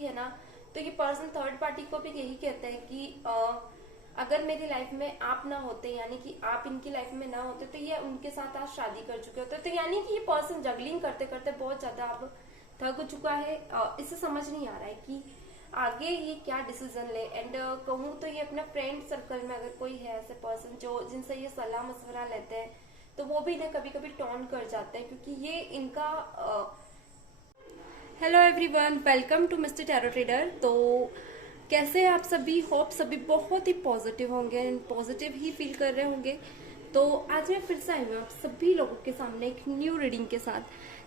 है ना, तो ये पर्सन थर्ड पार्टी को भी यही कहता है कि अगर मेरी लाइफ में आप ना होते, यानी कि आप इनकी लाइफ में ना होते, तो ये उनके साथ आज शादी कर चुके होते। तो यानी कि ये पर्सन जगलिंग करते करते बहुत ज्यादा अब थक चुका है। इसे समझ नहीं आ रहा है कि आगे ये क्या डिसीजन ले। एंड कहूँ तो ये अपने फ्रेंड सर्कल में अगर कोई है ऐसे पर्सन जो जिनसे ये सलाह मशवरा लेते हैं, तो वो भी इन्हें कभी कभी टॉन कर जाते हैं, क्योंकि ये इनका hello everyone, welcome to mister tarot trader. तो कैसे हैं आप सभी? होप सभी बहुत ही पॉजिटिव होंगे एंड पॉजिटिव ही फील कर रहे होंगे। तो आज मैं फिर से आई हूँ आप सभी लोगों के सामने एक न्यू रीडिंग के साथ,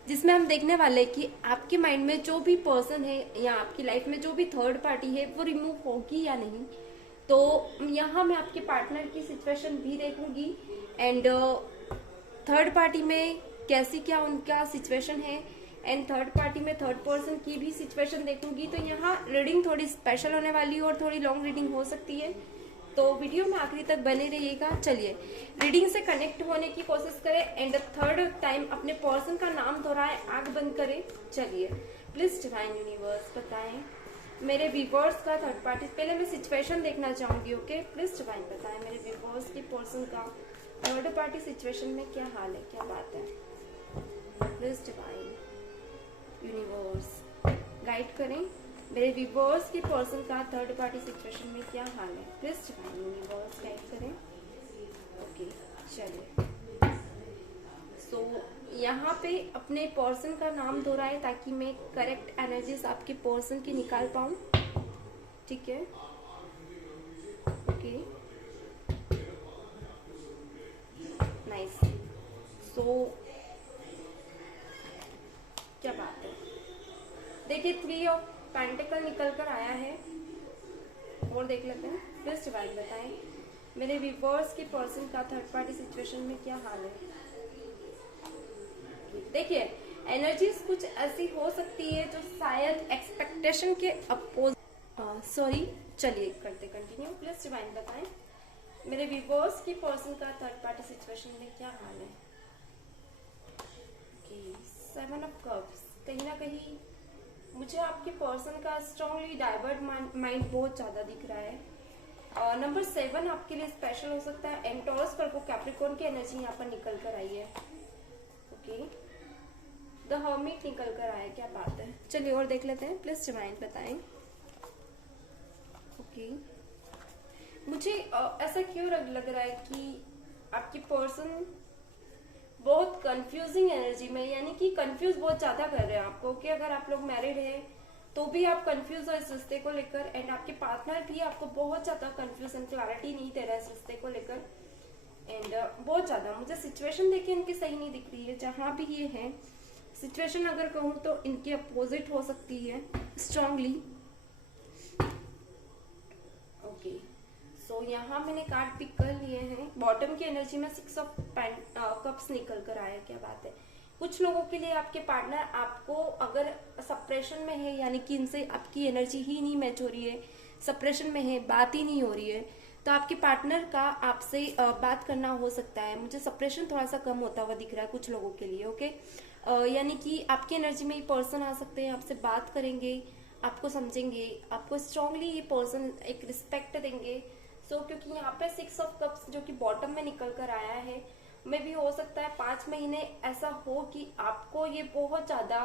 जिसमें हम देखने वाले हैं कि आपके माइंड में जो भी पर्सन है या आपकी लाइफ में जो भी थर्ड पार्टी है वो रिमूव होगी या नहीं। तो यहाँ मैं आपके पार्टनर की सिचुएशन भी देखूंगी एंड थर्ड पार्टी में कैसी क्या उनका सिचुएशन है एंड थर्ड पार्टी में थर्ड पर्सन की भी सिचुएशन देखूंगी। तो यहाँ रीडिंग थोड़ी स्पेशल होने वाली है और थोड़ी लॉन्ग रीडिंग हो सकती है, तो वीडियो में आखिरी तक बने रहिएगा। चलिए रीडिंग से कनेक्ट होने की कोशिश करें एंड थर्ड टाइम अपने पर्सन का नाम दोहराएं, आंख बंद करें। चलिए प्लीज डिवाइन यूनिवर्स बताएं मेरे व्यूअर्स का थर्ड पार्टी, पहले मैं सिचुएशन देखना चाहूंगी। ओके, प्लीज डिवाइन बताएं मेरे व्यूअर्स की पर्सन का थर्ड पार्टी सिचुएशन में क्या हाल है, क्या बात है। प्लीज डिवाइन यूनिवर्स गाइड करें मेरे व्यूअर्स के पर्सन का थर्ड पार्टी सिचुएशन में क्या हाल है। प्लीज डिवाइन यूनिवर्स गाइड करें। ओके चलिए, सो यहाँ पे अपने पर्सन का नाम दोहराए ताकि मैं करेक्ट एनर्जीज आपके पर्सन की निकाल पाऊँ। ठीक है, ओके नाइस। सो क्या बात है, देखिए 3 ऑफ पेंटिकल निकल कर आया है। और देख लेते हैं, प्लीज डिवाइन बताएं मेरे व्यूअर्स की पर्सन का थर्ड पार्टी सिचुएशन में क्या हाल है। देखिए एनर्जीज कुछ ऐसी हो सकती है जो शायद एक्सपेक्टेशन के अपोज सॉरी चलिए करते कंटिन्यू। प्लीज डिवाइन बताएं मेरे व्यूअर्स की पर्सन का थर्ड पार्टी सिचुएशन में क्या हाल है। 7 ऑफ कप्स, कहीं ना कहीं मुझे आपके पर्सन का स्ट्रांगली डाइवर्ट माइंड बहुत ज्यादा दिख रहा है। नंबर 7 आपके लिए स्पेशल हो सकता है। एंटोरस वर्गो कैप्रिकॉर्न की एनर्जी यहाँ पर निकल कर आई है। ओके, द हर्मिट निकल कर आया, क्या बात है। चलिए और देख लेते हैं, प्लीज डिवाइन बताएं। ओके, मुझे ऐसा क्यों लग रहा है कि आपकी पर्सन बहुत कंफ्यूजिंग एनर्जी में, यानी कि कंफ्यूज बहुत ज्यादा कर रहे हैं आपको कि अगर आप लोग मैरिड हैं तो भी आप कंफ्यूज हो इस रिश्ते को लेकर एंड आपके पार्टनर भी आपको बहुत ज्यादा कंफ्यूजन क्लैरिटी नहीं दे रहा है इस रिश्ते को लेकर। एंड बहुत ज्यादा मुझे सिचुएशन देखिए इनकी सही नहीं दिख रही है। जहां भी ये है सिचुएशन अगर कहूँ तो इनके अपोजिट हो सकती है स्ट्रांगली। ओके, सो यहाँ मैंने कार्ड पिक कर लिए हैं। बॉटम की एनर्जी में 6 ऑफ कप्स निकल कर आया, क्या बात है। कुछ लोगों के लिए आपके पार्टनर आपको अगर सप्रेशन में है, यानी कि इनसे आपकी एनर्जी ही नहीं मैच हो रही है, सप्रेशन में है, बात ही नहीं हो रही है, तो आपके पार्टनर का आपसे बात करना हो सकता है। मुझे सप्रेशन थोड़ा सा कम होता हुआ दिख रहा है कुछ लोगों के लिए। ओके, यानी कि आपकी एनर्जी में ये पर्सन आ सकते हैं, आपसे बात करेंगे, आपको समझेंगे, आपको स्ट्रांगली ये पर्सन एक रिस्पेक्ट देंगे। क्योंकि यहाँ पे 6 ऑफ कप्स जो कि बॉटम में निकल कर आया है, में भी हो सकता है 5 महीने ऐसा हो कि आपको ये बहुत ज्यादा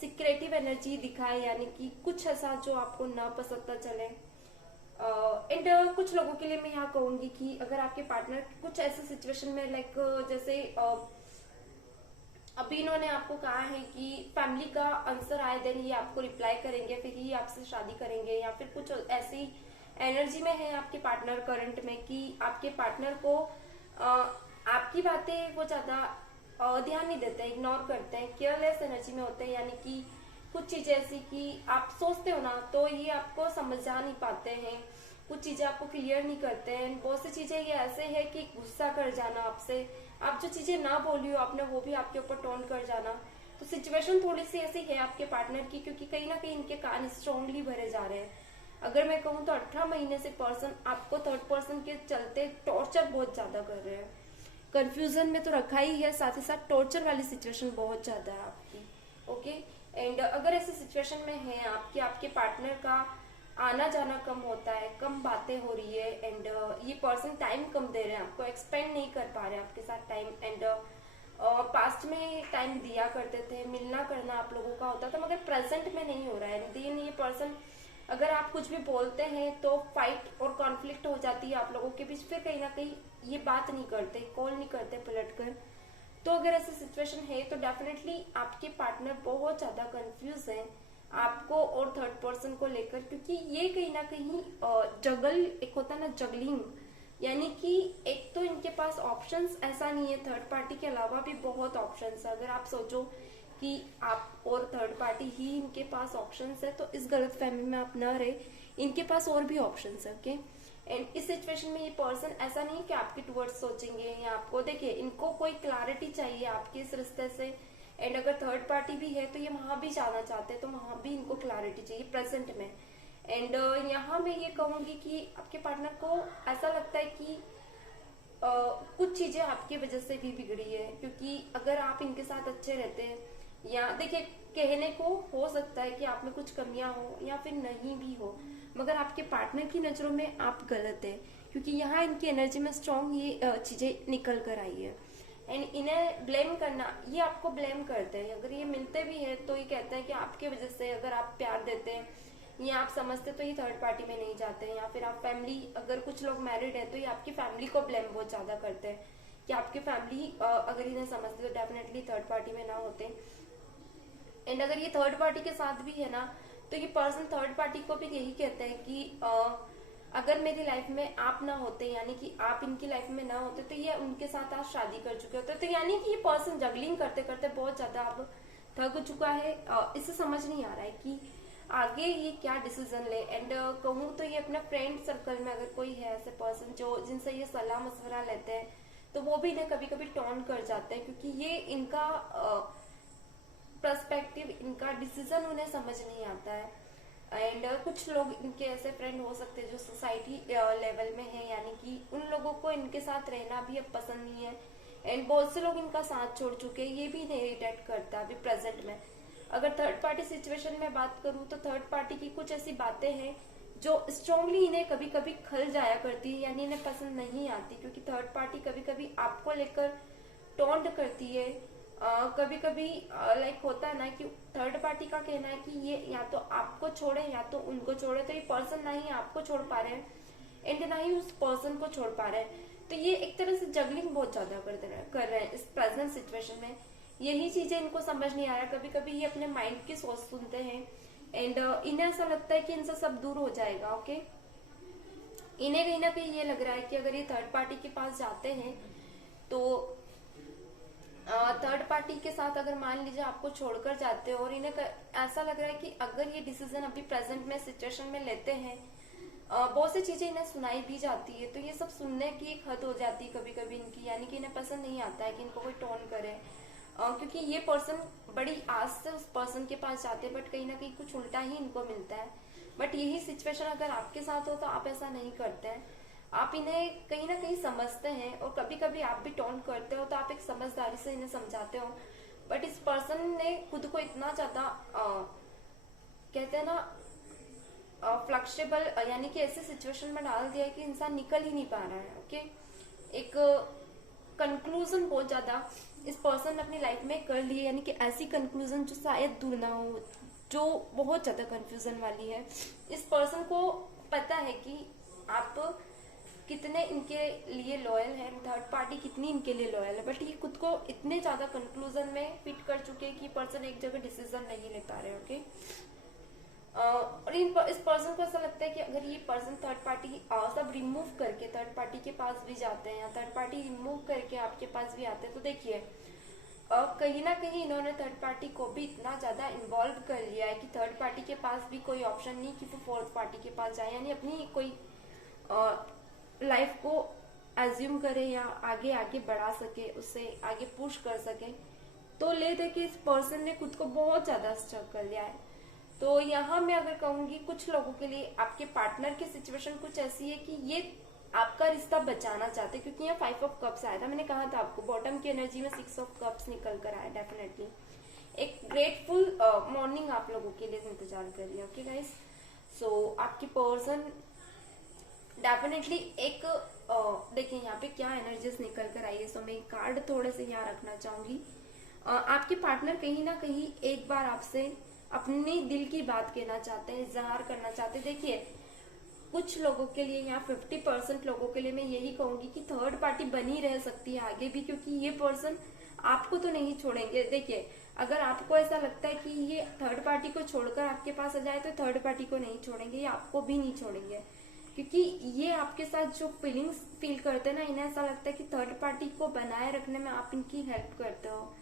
सिक्रेटिव एनर्जी दिखाए, यानी कि कुछ ऐसा जो आपको ना पसंद चले। एंड कुछ लोगों के लिए मैं यहाँ कहूंगी कि अगर आपके पार्टनर कुछ ऐसे सिचुएशन में लाइक जैसे अभी इन्होंने आपको कहा है कि फैमिली का आंसर आए देन ये आपको रिप्लाई करेंगे, फिर ही आपसे शादी करेंगे, या फिर कुछ ऐसी एनर्जी में है आपके पार्टनर करंट में कि आपके पार्टनर को आपकी बातें वो ज्यादा ध्यान नहीं देते हैं, इग्नोर करते हैं, केयरलेस एनर्जी में होते हैं। यानी कि कुछ चीजें ऐसी कि आप सोचते हो ना तो ये आपको समझा नहीं पाते हैं, कुछ चीजें आपको क्लियर नहीं करते हैं। बहुत सी चीजें ये ऐसे है कि गुस्सा कर जाना आपसे, आप जो चीजें ना बोली हो आपने वो भी आपके ऊपर टोन कर जाना। तो सिचुएशन थोड़ी सी ऐसी है आपके पार्टनर की, क्योंकि कहीं ना कहीं इनके कान स्ट्रांगली भरे जा रहे हैं। अगर मैं कहूँ तो 18 महीने से पर्सन आपको थर्ड पर्सन के चलते टॉर्चर बहुत ज्यादा कर रहे हैं। कंफ्यूजन में तो रखा ही है, साथ ही साथ टॉर्चर वाली सिचुएशन बहुत ज्यादा है आपकी। ओके, एंड अगर ऐसे सिचुएशन में है आपके आपके पार्टनर का आना जाना कम होता है, कम बातें हो रही है, एंड ये पर्सन टाइम कम दे रहे हैं आपको, एक्सपेंड नहीं कर पा रहे आपके साथ टाइम, एंड पास्ट में टाइम दिया करते थे, मिलना करना आप लोगों का होता था, मगर प्रेजेंट में नहीं हो रहा है। दिन ये पर्सन अगर आप कुछ भी बोलते हैं तो फाइट और कॉन्फ्लिक्ट हो जाती है आप लोगों के बीच, फिर कहीं ना कहीं ये बात नहीं करते, कॉल नहीं करते पलट कर। तो अगर ऐसी सिचुएशन है तो डेफिनेटली आपके पार्टनर बहुत ज्यादा कंफ्यूज है आपको और थर्ड पर्सन को लेकर, क्योंकि ये कहीं ना कहीं जगल एक होता है ना, जगलिंग, यानी कि एक तो इनके पास ऑप्शंस ऐसा नहीं है, थर्ड पार्टी के अलावा भी बहुत ऑप्शंस है। अगर आप सोचो कि आप और थर्ड पार्टी ही इनके पास ऑप्शंस है तो इस गलत फहमी में आप ना रहे, इनके पास और भी ऑप्शंस है। ओके, एंड इस सिचुएशन में ये पर्सन ऐसा नहीं कि आपके टुवर्ड्स सोचेंगे या आपको, देखिए इनको कोई क्लैरिटी चाहिए आपके इस रिश्ते से, एंड अगर थर्ड पार्टी भी है तो ये वहां भी जाना चाहते हैं, तो वहां भी इनको क्लैरिटी चाहिए प्रेजेंट में। एंड यहाँ मैं ये कहूंगी कि आपके पार्टनर को ऐसा लगता है कि कुछ चीजें आपकी वजह से भी बिगड़ी है, क्योंकि अगर आप इनके साथ अच्छे रहते हैं, या देखिए कहने को हो सकता है कि आप में कुछ कमियां हो या फिर नहीं भी हो, मगर आपके पार्टनर की नजरों में आप गलत है, क्योंकि यहाँ इनकी एनर्जी में स्ट्रॉन्ग ये चीजें निकल कर आई है। एंड इन्हें ब्लेम करना, ये आपको ब्लेम करते हैं, अगर ये मिलते भी है तो ये कहते हैं कि आपके वजह से, अगर आप प्यार देते हैं या आप समझते तो ये थर्ड पार्टी में नहीं जाते हैं, या फिर आप फैमिली, अगर कुछ लोग मैरिड है तो ये आपकी फैमिली को ब्लेम बहुत ज्यादा करते हैं कि आपकी फैमिली अगर इन्हें समझते तो डेफिनेटली थर्ड पार्टी में ना होते। एंड अगर ये थर्ड पार्टी के साथ भी है ना, तो ये पर्सन थर्ड पार्टी को भी यही कहते हैं कि अगर मेरी लाइफ में आप ना होते, यानी कि आप इनकी लाइफ में ना होते, तो ये उनके साथ आज शादी कर चुके होते। तो यानी कि ये पर्सन जगलिंग करते करते बहुत ज्यादा अब थक चुका है, इसे समझ नहीं आ रहा है कि आगे ये क्या डिसीजन ले। एंड कहूँ तो ये अपने फ्रेंड सर्कल में अगर कोई है ऐसे पर्सन जो जिनसे ये सलाह मशवरा लेते हैं, तो वो भी इन्हें कभी कभी टॉन कर जाते हैं, क्योंकि ये इनका पर्सपेक्टिव, इनका डिसीजन उन्हें समझ नहीं आता है। एंड कुछ लोग इनके ऐसे फ्रेंड हो सकते हैं जो सोसाइटी लेवल में है, यानी कि उन लोगों को इनके साथ रहना भी अब पसंद नहीं है, एंड बहुत से लोग इनका साथ छोड़ चुके हैं, ये भी इन्हें इरिटेट करता है अभी प्रेजेंट में। अगर थर्ड पार्टी सिचुएशन में बात करूं तो थर्ड पार्टी की कुछ ऐसी बातें हैं जो स्ट्रांगली इन्हें कभी कभी खल जाया करती है, यानी इन्हें पसंद नहीं आती, क्योंकि थर्ड पार्टी कभी कभी आपको लेकर टोंट करती है। कभी कभी लाइक होता है ना कि थर्ड पार्टी का कहना है कि ये या तो आपको छोड़े या तो उनको छोड़े, तो ये पर्सन ना ही आपको छोड़ पा रहे हैं एंड ना ही उस पर्सन को छोड़ पा रहे हैं, तो ये एक तरह से जगलिंग बहुत ज्यादा कर रहे हैं इस प्रेजेंट सिचुएशन में। यही चीजें इनको समझ नहीं आ रहा, कभी कभी ये अपने माइंड की सोच सुनते हैं, एंड इन्हें ऐसा लगता है कि इनसे सब दूर हो जाएगा। ओके, इन्हें कहीं ना कहीं ये लग रहा है कि अगर ये थर्ड पार्टी के पास जाते हैं तो थर्ड पार्टी के साथ अगर मान लीजिए आपको छोड़कर जाते हो, और इन्हें ऐसा लग रहा है कि अगर ये डिसीजन अभी प्रेजेंट में सिचुएशन में लेते हैं, बहुत सी चीजें इन्हें सुनाई भी जाती है, तो ये सब सुनने की एक हद हो जाती है कभी कभी इनकी, यानी कि इन्हें पसंद नहीं आता है कि इनको कोई टोन करे, क्योंकि ये पर्सन बड़ी आस से उस पर्सन के पास जाते हैं, बट कहीं ना कहीं कुछ उल्टा ही इनको मिलता है। बट यही सिचुएशन अगर आपके साथ हो तो आप ऐसा नहीं करते हैं, आप इन्हें कहीं ना कहीं समझते हैं, और कभी कभी आप भी टोन करते हो तो आप एक समझदारी से इन्हें समझाते हो, बट इस पर्सन ने खुद को इतना ज्यादा कहते हैं ना फ्लेक्सिबल, यानी कि ऐसे सिचुएशन में डाल दिया है कि इंसान निकल ही नहीं पा रहा है। ओके, एक कंक्लूजन बहुत ज्यादा इस पर्सन ने अपनी लाइफ में कर ली है, यानी कि ऐसी कंक्लूजन जो शायद दूर ना हो, जो बहुत ज्यादा कंफ्यूजन वाली है। इस पर्सन को पता है कि आप कितने इनके लिए लॉयल है, थर्ड पार्टी कितनी इनके लिए लॉयल है, बट ये खुद को इतने ज्यादा कंक्लूजन में फिट कर चुके हैं कि पर्सन एक जगह डिसीजन नहीं ले पा रहे। ओके, और इस पर्सन को ऐसा लगता है कि अगर ये पर्सन थर्ड पार्टी सब रिमूव करके थर्ड पार्टी के पास भी जाते हैं, या थर्ड पार्टी रिमूव करके आपके पास भी आते हैं, तो देखिए कहीं ना कहीं इन्होंने थर्ड पार्टी को भी इतना ज्यादा इन्वॉल्व कर लिया है कि थर्ड पार्टी के पास भी कोई ऑप्शन नहीं कि वो फोर्थ पार्टी के पास जाए, यानी अपनी कोई लाइफ को एज्यूम करे या आगे आगे बढ़ा सके, उससे आगे पुश कर सके। तो ले दे कि इस पर्सन ने खुद को बहुत ज्यादा स्ट्रक कर लिया है। तो यहाँ मैं अगर कहूंगी कुछ लोगों के लिए आपके पार्टनर की सिचुएशन कुछ ऐसी है कि ये आपका रिश्ता बचाना चाहते, क्योंकि यहाँ 5 ऑफ कप्स आया था, मैंने कहा था आपको बॉटम की एनर्जी में 6 ऑफ कप्स निकल कर आया डेफिनेटली। एक ग्रेटफुल मॉर्निंग आप लोगों के लिए इंतजार कर रही है। ओके गाइस, सो आपकी पर्सन डेफिनेटली एक देखिए यहाँ पे क्या एनर्जीज निकल कर आई है। सो मैं कार्ड थोड़े से यहाँ रखना चाहूंगी। आपके पार्टनर कहीं ना कहीं एक बार आपसे अपने दिल की बात कहना चाहते हैं, इजहार करना चाहते हैं। देखिए कुछ लोगों के लिए, यहाँ 50% लोगों के लिए मैं यही कहूंगी कि थर्ड पार्टी बनी रह सकती है आगे भी, क्योंकि ये पर्सन आपको तो नहीं छोड़ेंगे। देखिए अगर आपको ऐसा लगता है कि ये थर्ड पार्टी को छोड़कर आपके पास आ जाए तो थर्ड पार्टी को नहीं छोड़ेंगे, ये आपको भी नहीं छोड़ेंगे, क्योंकि ये आपके साथ जो फीलिंग्स फील करते हैं ना, इन्हें ऐसा लगता है कि थर्ड पार्टी को बनाए रखने में आप इनकी हेल्प करते हो,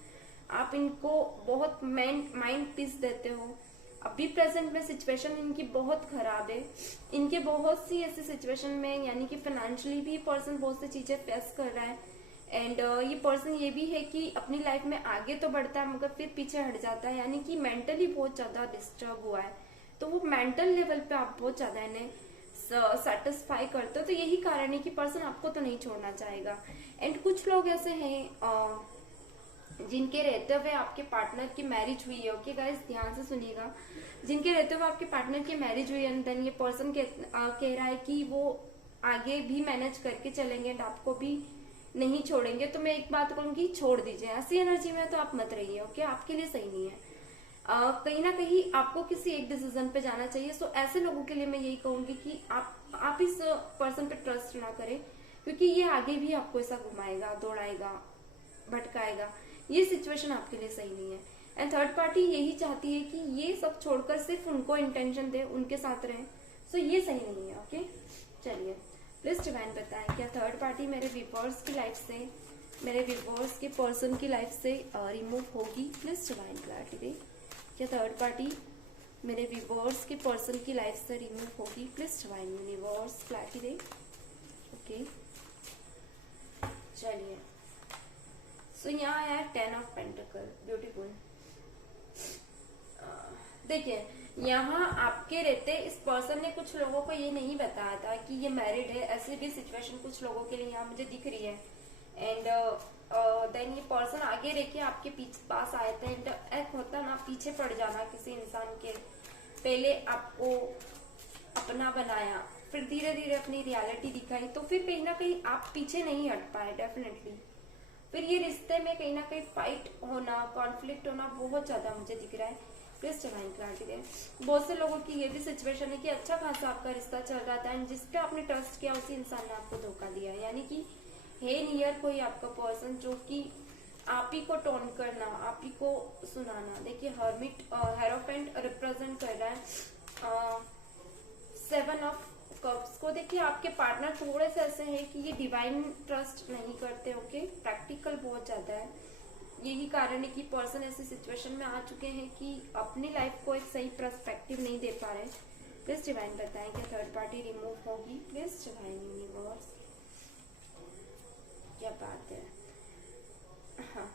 आप इनको बहुत माइंड पीस देते हो। अभी प्रेजेंट में सिचुएशन इनकी बहुत खराब है। इनके बहुत सी ऐसी सिचुएशन में, यानी कि फाइनेंशियली भी पर्सन बहुत सी चीजें फेस कर रहा है। एंड ये पर्सन ये भी है कि अपनी लाइफ में आगे तो बढ़ता है मगर फिर पीछे हट जाता है, यानी कि मेंटली बहुत ज्यादा डिस्टर्ब हुआ है। तो वो मेंटल लेवल पे आप बहुत ज्यादा इन्हें सेटिस्फाई करते हो। तो यही कारण है कि पर्सन आपको तो नहीं छोड़ना चाहेगा। एंड कुछ लोग ऐसे हैं जिनके रहते हुए आपके पार्टनर की मैरिज हुई है। ओके गाइस, ध्यान से सुनिएगा। जिनके रहते हुए आपके पार्टनर की मैरिज हुई है, देन ये पर्सन कह रहा है कि वो आगे भी मैनेज करके चलेंगे एंड आपको भी नहीं छोड़ेंगे। तो मैं एक बात कहूंगी, छोड़ दीजिए ऐसी एनर्जी में तो आप मत रहिए। ओके, आपके लिए सही नहीं है। कहीं ना कहीं आपको किसी एक डिसीजन पे जाना चाहिए। सो ऐसे लोगों के लिए मैं यही कहूंगी कि आप इस पर्सन पे ट्रस्ट ना करें, क्योंकि ये आगे भी आपको ऐसा घुमाएगा, दौड़ाएगा, भटकाएगा। ये सिचुएशन आपके लिए सही नहीं है। एंड थर्ड पार्टी यही चाहती है कि ये सब छोड़कर सिर्फ उनको इंटेंशन दे, उनके साथ रहे। सो ये सही नहीं है। ओके, चलिए प्लीज डिवाइन बताएं, क्या थर्ड पार्टी मेरे व्यूअर्स की लाइफ से, मेरे व्यूअर्स के पर्सन की लाइफ से रिमूव होगी? प्लीज डिवाइन क्लैरिटी दे, क्या थर्ड पार्टी मेरे व्यूअर्स के पर्सन की लाइफ से रिमूव होगी? Please divine universe clarity they. Okay, चलिए सो यहाँ आया 10 ऑफ पेंटिकल, ब्यूटीफुल। देखिए यहाँ आपके रहते इस पर्सन ने कुछ लोगों को ये नहीं बताया था कि ये मैरिड है। ऐसी भी सिचुएशन कुछ लोगों के लिए यहाँ मुझे दिख रही है। एंड देन ये पर्सन आगे रह के आपके पीछे पास आए थे। एंड एक होता ना पीछे पड़ जाना किसी इंसान के, पहले आपको अपना बनाया, फिर धीरे धीरे अपनी रियलिटी दिखाई, तो फिर कहीं ना कहीं आप पीछे नहीं हट पाए डेफिनेटली। फिर ये रिश्ते में कहीं ना कहीं फाइट होना, कॉन्फ्लिक्ट होना बहुत ज्यादा मुझे दिख रहा है। प्लीज डिवाइन क्लैरिटी दे। बहुत से लोगों की ये भी सिचुएशन है कि अच्छा खासा आपका रिश्ता चल रहा था एंड जिस पे आपने ट्रस्ट किया उसी इंसान ने आपको धोखा दिया, यानी कि है नियर कोई आपका पर्सन जो कि आप ही को टोन करना, आप ही को सुनाना। देखिए हर्मिट, हेरोफेंट रिप्रेजेंट कर रहा है 7 ऑफ कप्स को। देखिए आपके पार्टनर थोड़े से ऐसे हैं कि ये डिवाइन ट्रस्ट नहीं करते। ओके, प्रैक्टिकल बहुत ज्यादा है। यही कारण है कि पर्सन ऐसी सिचुएशन में आ चुके हैं कि अपनी लाइफ को एक सही पर्सपेक्टिव नहीं दे पा रहे। प्लीज डिवाइन बताएं कि थर्ड पार्टी रिमूव होगी? प्लीज डिवाइन यूनिवर्स, क्या बात है। हाँ,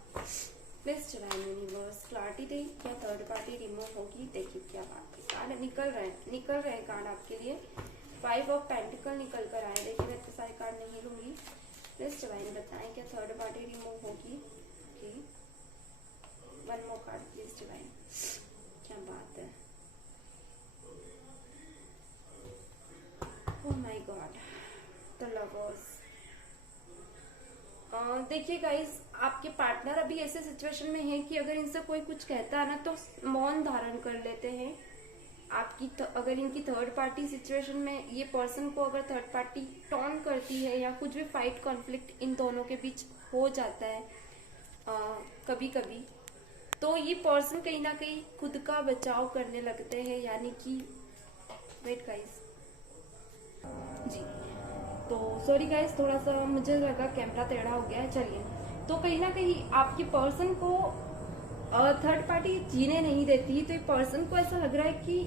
प्लीज डिवाइन यूनिवर्स क्लैरिटी दे, क्या थर्ड पार्टी रिमूव होगी? देखिए क्या बात है, कार्ड निकल रहे हैं कार्ड आपके लिए। 5 ऑफ पेंटिकल निकल कर आए। देखिए मैं इतने सारे कार्ड नहीं लूंगी। प्लीज डिवाइन बताएं क्या थर्ड पार्टी रिमूव होगी? Okay, 1 more card please divine, क्या बात है। Oh my God, the lovers. देखिए गाइस, आपके पार्टनर अभी ऐसे सिचुएशन में है कि अगर इनसे कोई कुछ कहता है ना तो मौन धारण कर लेते हैं। आपकी अगर इनकी थर्ड पार्टी सिचुएशन में ये पर्सन को अगर थर्ड पार्टी टॉन करती है या कुछ भी फाइट कॉन्फ्लिक्ट इन दोनों के बीच हो जाता है कभी कभी, तो ये पर्सन कहीं ना कहीं खुद का बचाव करने लगते हैं, यानी कि वेट गाइस जी, तो सॉरी गाइस थोड़ा सा मुझे लगा कैमरा टेढ़ा हो गया है। चलिए, तो कहीं ना कहीं आपके पर्सन को थर्ड पार्टी जीने नहीं देती। तो पर्सन को ऐसा लग रहा है कि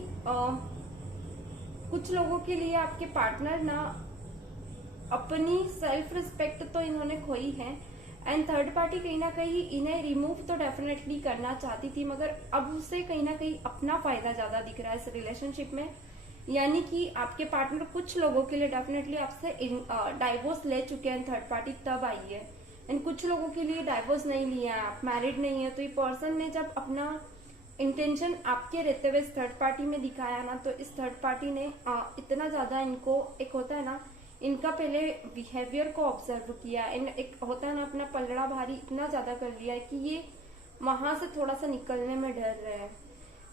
कुछ लोगों के लिए आपके पार्टनर ना अपनी सेल्फ रिस्पेक्ट तो इन्होंने खोई है एंड थर्ड पार्टी कहीं ना कहीं इन्हें रिमूव तो डेफिनेटली करना चाहती थी, मगर अब उसे कहीं ना कहीं अपना फायदा ज्यादा दिख रहा है इस रिलेशनशिप में। यानी कि आपके पार्टनर कुछ लोगों के लिए डेफिनेटली आपसे डाइवोर्स ले चुके हैं, थर्ड पार्टी तब आई है एंड कुछ लोगों के लिए डाइवोर्स नहीं लिया है, आप मैरिड नहीं है, तो ये पर्सन ने जब अपना इंटेंशन आपके रहते हुए इस थर्ड पार्टी में दिखाया ना, तो इस थर्ड पार्टी ने इतना ज्यादा इनको, एक होता है ना, इनका पहले बिहेवियर को ऑब्जर्व किया, एक होता है ना अपना पलड़ा भारी इतना ज्यादा कर लिया है कि ये वहां से थोड़ा सा निकलने में डर रहे हैं।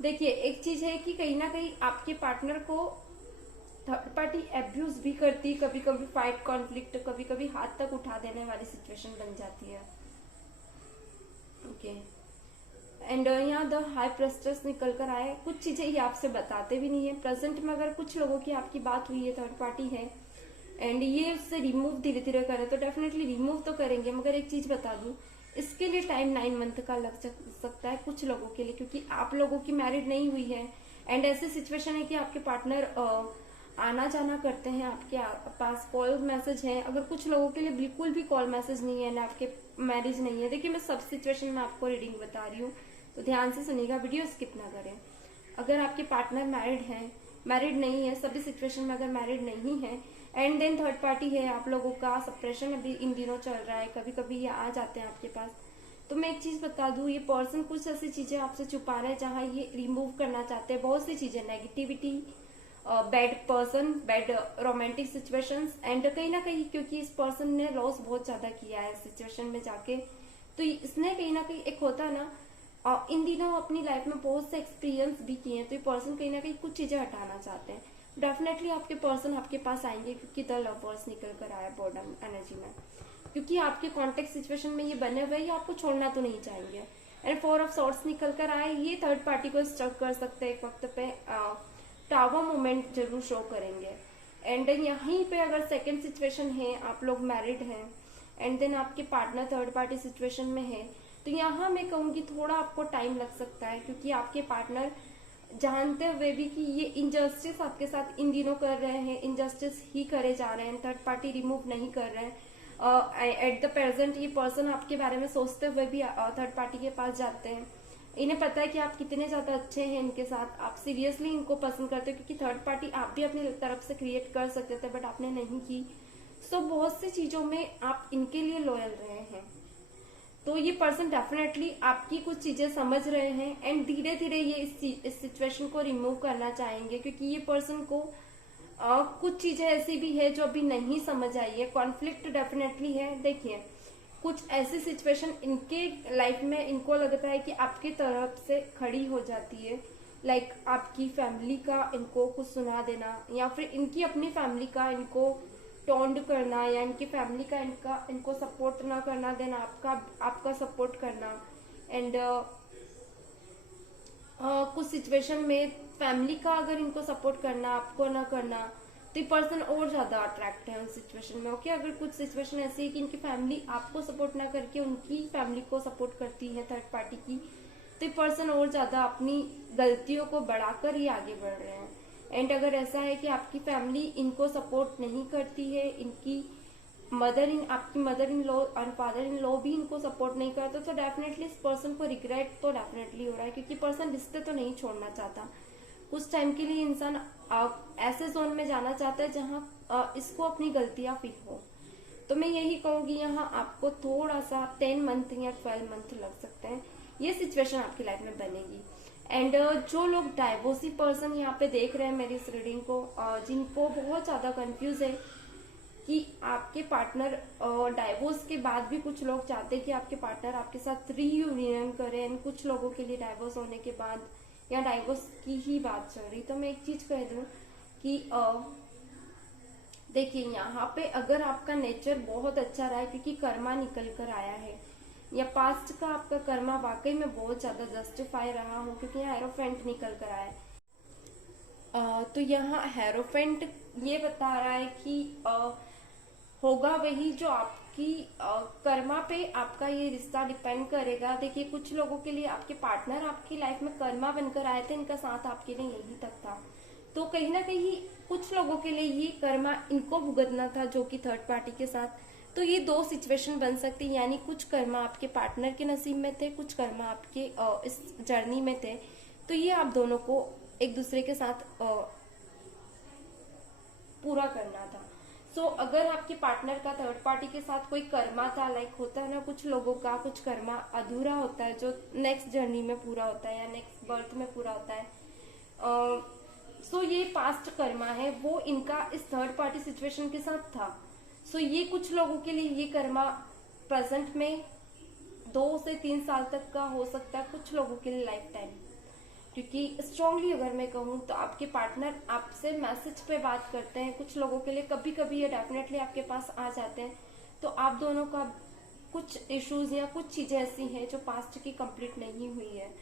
देखिए एक चीज है कि कहीं ना कहीं आपके पार्टनर को थर्ड पार्टी एब्यूज भी करती, कभी कभी फाइट कॉन्फ्लिक्ट, कभी कभी हाथ तक उठा देने वाली सिचुएशन बन जाती है। ओके एंड यहाँ द हाई प्रेस्टेस निकल कर आए, कुछ चीजें ये आपसे बताते भी नहीं है। प्रेजेंट में अगर कुछ लोगों की आपकी बात हुई है, थर्ड पार्टी है एंड ये उससे रिमूव धीरे धीरे करे, तो डेफिनेटली रिमूव तो करेंगे, मगर एक चीज बता दूं, इसके लिए टाइम 9 मंथ का लग सकता है कुछ लोगों के लिए, क्योंकि आप लोगों की मैरिड नहीं हुई है एंड ऐसी सिचुएशन है कि आपके पार्टनर आना जाना करते हैं आपके पास, कॉल मैसेज है। अगर कुछ लोगों के लिए बिल्कुल भी कॉल मैसेज नहीं है ना, आपके मैरिज नहीं है, देखिए मैं सब सिचुएशन में आपको रीडिंग बता रही हूँ, तो ध्यान से सुनिएगा, वीडियो स्किप ना करें। अगर आपके पार्टनर मैरिड है, मैरिड नहीं है, सभी सिचुएशन में अगर मैरिड नहीं है एंड देन थर्ड पार्टी है, आप लोगों का सप्रेशन अभी इन दिनों चल रहा है, कभी कभी ये आ जाते हैं आपके पास, तो मैं एक चीज बता दूं, ये पर्सन कुछ ऐसी चीजें आपसे छुपा रहे हैं जहां ये रिमूव करना चाहते हैं, बहुत सी चीजें, negativity, bad person, bad romantic situations and कहीं ना कहीं क्योंकि इस पर्सन ने लॉस बहुत ज्यादा किया है सिचुएशन में जाके, तो इसने कहीं ना कहीं, एक होता है ना, इन दिनों अपनी लाइफ में बहुत से एक्सपीरियंस भी किए हैं, तो ये पर्सन कहीं ना कहीं कुछ चीजें हटाना चाहते हैं। डेफिनेटली आपके पर्सन आपके पास आएंगे, क्योंकि द लवर्स निकल कर आया बॉर्डम एनर्जी में, क्योंकि आपके कॉन्टेक्ट सिचुएशन में ये बने हुए, ये आपको छोड़ना तो नहीं चाहेंगे। एंड 4 ऑफ सॉर्ड्स निकल कर आए, ये थर्ड पार्टी को स्टक कर सकते हैं एक वक्त पे, टावर मोमेंट जरूर शो करेंगे। एंड यहीं पे अगर सेकंड सिचुएशन है, आप लोग मैरिड हैं एंड देन आपके पार्टनर थर्ड पार्टी सिचुएशन में है, तो यहाँ मैं कहूंगी थोड़ा आपको टाइम लग सकता है, क्योंकि आपके पार्टनर जानते हुए भी कि ये इनजस्टिस आपके साथ इन दिनों कर रहे हैं, इनजस्टिस ही करे जा रहे हैं, थर्ड पार्टी रिमूव नहीं कर रहे हैं। एट द प्रेजेंट ये पर्सन आपके बारे में सोचते हुए भी थर्ड पार्टी के पास जाते हैं, इन्हें पता है कि आप कितने ज्यादा अच्छे हैं इनके साथ, आप सीरियसली इनको पसंद करते हो, क्योंकि थर्ड पार्टी आप भी अपनी तरफ से क्रिएट कर सकते थे बट आपने नहीं की। सो बहुत सी चीजों में आप इनके लिए लॉयल रहे हैं, तो ये पर्सन डेफिनेटली आपकी कुछ चीजें समझ रहे हैं एंड धीरे धीरे ये इस सिचुएशन को रिमूव करना चाहेंगे, क्योंकि ये पर्सन को कुछ चीजें ऐसी भी है जो अभी नहीं समझ आई है, कॉन्फ्लिक्ट डेफिनेटली है। देखिए कुछ ऐसी सिचुएशन इनके लाइफ में इनको लगता है कि आपकी तरफ से खड़ी हो जाती है, लाइक आपकी फैमिली का इनको कुछ सुना देना, या फिर इनकी अपनी फैमिली का इनको टोंड करना, या इनकी फैमिली का इनको सपोर्ट ना करना, देन आपका सपोर्ट करना। एंड कुछ सिचुएशन में फैमिली का अगर इनको सपोर्ट करना, आपको ना करना, तो पर्सन और ज्यादा अट्रैक्ट है उस सिचुएशन में। ओके अगर कुछ सिचुएशन ऐसी है कि इनकी फैमिली आपको सपोर्ट ना करके उनकी फैमिली को सपोर्ट करती है थर्ड पार्टी की, तो पर्सन और ज्यादा अपनी गलतियों को बढ़ाकर ही आगे बढ़ रहे हैं। एंड अगर ऐसा है कि आपकी फैमिली इनको सपोर्ट नहीं करती है, इनकी आपकी मदर इन लॉ और फादर इन लॉ भी इनको सपोर्ट नहीं करते, तो डेफिनेटली इस पर्सन को रिग्रेट तो डेफिनेटली हो रहा है, क्योंकि पर्सन रिश्ते तो नहीं छोड़ना चाहता। कुछ टाइम के लिए इंसान ऐसे जोन में जाना चाहता है जहां इसको अपनी गलतियां फील हो। तो मैं यही कहूंगी यहाँ आपको थोड़ा सा 10 मंथ या 12 मंथ लग सकते हैं, ये सिचुएशन आपकी लाइफ में बनेगी। एंड जो लोग डाइवोर्सी पर्सन यहाँ पे देख रहे हैं मेरी इस रीडिंग को, जिनको बहुत ज्यादा कंफ्यूज है कि आपके पार्टनर डाइवोर्स के बाद भी कुछ लोग चाहते हैं कि आपके पार्टनर आपके साथ रीयूनियन करें, कुछ लोगों के लिए डाइवोर्स होने के बाद या डाइवोर्स की ही बात चल रही, तो मैं एक चीज कह दूं कि देखिए यहाँ पे अगर आपका नेचर बहुत अच्छा रहा है, क्योंकि कर्मा निकल कर आया है, या पास्ट का आपका कर्मा वाकई में बहुत ज्यादा जस्टिफाई रहा हो, क्योंकि यहाँ हेरोफेंट निकल कर आया है। तो यहाँ हेरोफेंट ये बता रहा है कि होगा वही जो आपकी कर्मा पे आपका ये रिश्ता डिपेंड करेगा। देखिए कुछ लोगों के लिए आपके पार्टनर आपकी लाइफ में कर्मा बनकर आए थे, इनका साथ आपके लिए यहीं तक था, तो कहीं ना कहीं कुछ लोगों के लिए ये कर्मा इनको भुगतना था जो कि थर्ड पार्टी के साथ। तो ये 2 सिचुएशन बन सकती है, यानी कुछ कर्मा आपके पार्टनर के नसीब में थे, कुछ कर्मा आपके इस जर्नी में थे, तो ये आप दोनों को एक दूसरे के साथ पूरा करना था। सो अगर आपके पार्टनर का थर्ड पार्टी के साथ कोई कर्मा था, लाइक होता है ना कुछ लोगों का कुछ कर्मा अधूरा होता है जो नेक्स्ट जर्नी में पूरा होता है या नेक्स्ट बर्थ में पूरा होता है। सो ये पास्ट कर्मा है, वो इनका इस थर्ड पार्टी सिचुएशन के साथ था। सो ये कुछ लोगों के लिए ये कर्मा प्रेजेंट में 2 से 3 साल तक का हो सकता है, कुछ लोगों के लिए लाइफ टाइम। क्योंकि स्ट्रांगली अगर मैं कहूँ तो आपके पार्टनर आपसे मैसेज पे बात करते हैं, कुछ लोगों के लिए कभी कभी ये डेफिनेटली आपके पास आ जाते हैं। तो आप दोनों का कुछ इश्यूज या कुछ चीजें ऐसी हैं जो पास्ट की कंप्लीट नहीं हुई है।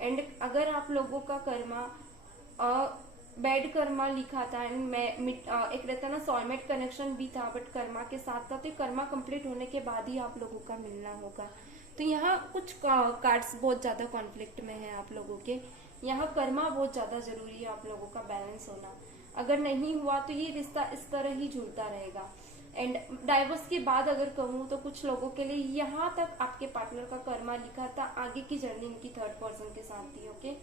एंड अगर आप लोगों का कर्मा बैड कर्मा लिखा था एंड मैं एक रहता ना सोलमेट कनेक्शन भी था बट कर्मा के साथ था, तो कर्मा कंप्लीट होने के बाद ही आप लोगों का मिलना होगा। तो यहाँ कुछ कार्ड्स बहुत ज्यादा कॉन्फ्लिक्ट में है आप लोगों के। यहाँ कर्मा बहुत ज्यादा जरूरी है, आप लोगों का बैलेंस होना। अगर नहीं हुआ तो ये रिश्ता इस तरह ही झूलता रहेगा। एंड डाइवोर्स के बाद अगर कहूँ तो कुछ लोगों के लिए यहाँ तक आपके पार्टनर का कर्मा लिखा था, आगे की जर्नी इनकी थर्ड पर्सन के साथ थी। ओके,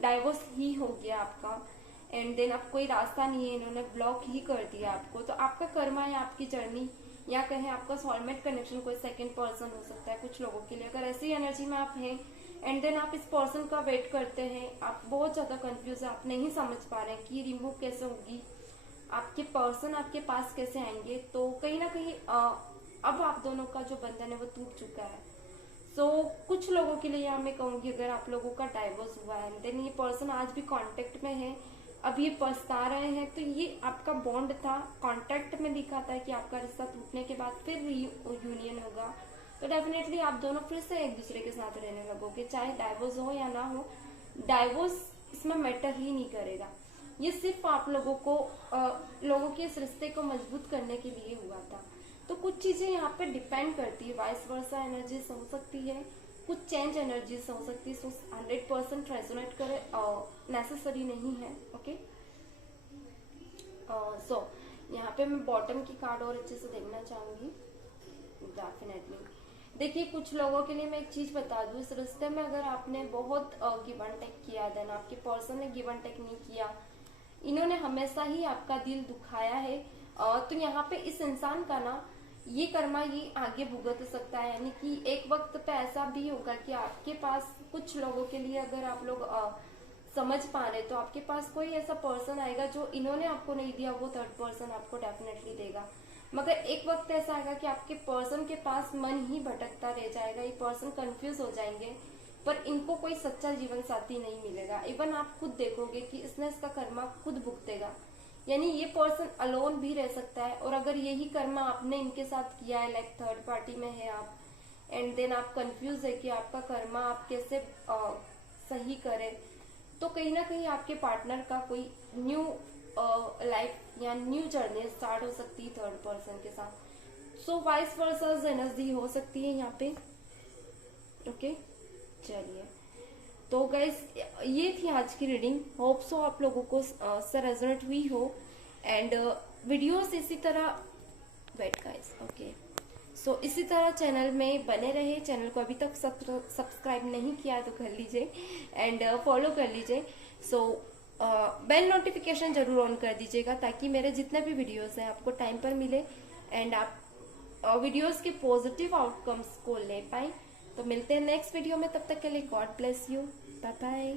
डाइवोर्स ही हो गया आपका एंड देन अब कोई रास्ता नहीं है, इन्होंने ब्लॉक ही कर दिया आपको। तो आपका कर्मा है, आपकी जर्नी या कहें आपका सोलमेट कनेक्शन कोई सेकंड पर्सन हो सकता है कुछ लोगों के लिए। अगर ऐसी एनर्जी में आप हैं एंड देन आप इस पर्सन का वेट करते हैं, आप बहुत ज्यादा कंफ्यूज है, आप नहीं समझ पा रहे हैं कि रिमूव कैसे होगी, आपके पर्सन आपके पास कैसे आएंगे, तो कहीं ना कहीं अब आप दोनों का जो बंधन है वो टूट चुका है। सो कुछ लोगों के लिए यहाँ मैं कहूंगी अगर आप लोगों का डाइवोर्स हुआ है देन ये पर्सन आज भी कांटेक्ट में है, अब ये पछता रहे हैं, तो ये आपका बॉन्ड था, कांटेक्ट में लिखा था कि आपका रिश्ता टूटने के बाद फिर यूनियन होगा। तो डेफिनेटली आप दोनों फिर से एक दूसरे के साथ रहने लगोगे, चाहे डाइवोर्स हो या ना हो। डाइवोर्स इसमें मैटर ही नहीं करेगा, ये सिर्फ आप लोगों को लोगों के इस रिश्ते को मजबूत करने के लिए हुआ था। तो कुछ चीजें यहाँ पे डिपेंड करती है, वाइस वर्सा एनर्जीज हो सकती है, कुछ चेंज एनर्जीज हो सकती है। सो 100% रेजोनेट करे नेसेसरी नहीं है। ओके, सो यहाँ पे मैं बॉटम की कार्ड और अच्छे से देखना चाहूंगी। डेफिनेटली देखिए, कुछ लोगों के लिए मैं एक चीज बता दूं, इस रिश्ते में अगर आपने बहुत गिव एंड टेक किया, देन आपके पर्सन ने गिव एंड टेक नहीं किया, इन्होंने हमेशा ही आपका दिल दुखाया है, तो यहाँ पे इस इंसान का ना ये कर्मा ये आगे भुगत सकता है। यानी कि एक वक्त पे ऐसा भी होगा कि आपके पास कुछ लोगों के लिए अगर आप लोग समझ पा रहे तो आपके पास कोई ऐसा पर्सन आएगा जो इन्होंने आपको नहीं दिया, वो थर्ड पर्सन आपको डेफिनेटली देगा। मगर एक वक्त ऐसा आएगा कि आपके पर्सन के पास मन ही भटकता रह जाएगा, ये पर्सन कंफ्यूज हो जाएंगे, पर इनको कोई सच्चा जीवन साथी नहीं मिलेगा। इवन आप खुद देखोगे कि इसने इसका कर्मा खुद भुगतेगा, यानी ये पर्सन अलोन भी रह सकता है। और अगर यही कर्मा आपने इनके साथ किया है, लाइक थर्ड पार्टी में है आप एंड देन आप कंफ्यूज है कि आपका कर्मा आप कैसे सही करें, तो कहीं ना कहीं आपके पार्टनर का कोई न्यू लाइफ या न्यू जर्नी स्टार्ट हो सकती है थर्ड पर्सन के साथ। सो वाइस वर्सा एनर्जी हो सकती है यहाँ पे। ओके, चलिए, तो गाइस ये थी आज की रीडिंग। होप सो आप लोगों को से रेजोनेट हुई हो एंड वीडियोस इसी तरह वेट गाइस। ओके, सो इसी तरह चैनल में बने रहे। चैनल को अभी तक सब्सक्राइब नहीं किया तो कर लीजिए एंड फॉलो कर लीजिए। सो बेल नोटिफिकेशन जरूर ऑन कर दीजिएगा ताकि मेरे जितने भी वीडियोस हैं आपको टाइम पर मिले एंड आप वीडियोस के पॉजिटिव आउटकम्स को ले पाए। तो मिलते हैं नेक्स्ट वीडियो में, तब तक के लिए God bless you, bye bye.